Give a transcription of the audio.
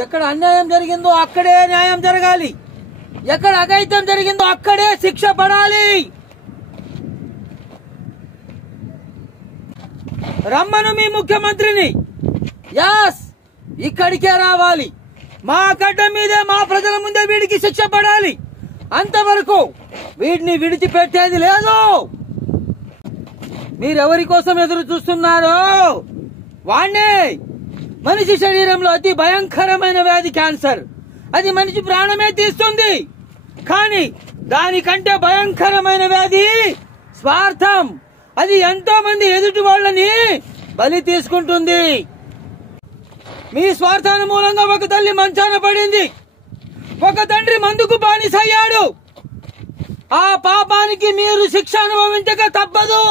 ఎక్కడ అన్యాయం జరిగిందో అక్కడే న్యాయం జరగాలి, ఎక్కడ అఘాయిత్యం జరిగిందో అక్కడే శిక్ష పడాలి. రమ్మను మీ ముఖ్యమంత్రిని, యాస్ ఇక్కడికే రావాలి, మా గడ్డ మీదే మా ప్రజల ముందే వీడికి శిక్ష పడాలి. అంతవరకు వీడిని విడిచిపెట్టేది లేదు. మీరెవరి కోసం ఎదురు చూస్తున్నారో వాణ్ణే. మనిషి శరీరంలో అతి భయంకరమైన వ్యాధి క్యాన్సర్. అది మనిషి ప్రాణమే తీస్తుంది. కానీ దానికంటే భయంకరమైన వ్యాధి స్వార్థం. అది ఎంతో మంది ఎదుటి వాళ్ళని బలి తీసుకుంటుంది. మీ స్వార్థాల మూలంగా ఒక తల్లి మంచాన పడింది, ఒక తండ్రి మందుకు బానిసయ్యాడు. ఆ పాపానికి మీరు శిక్ష అనుభవించక తప్పదు.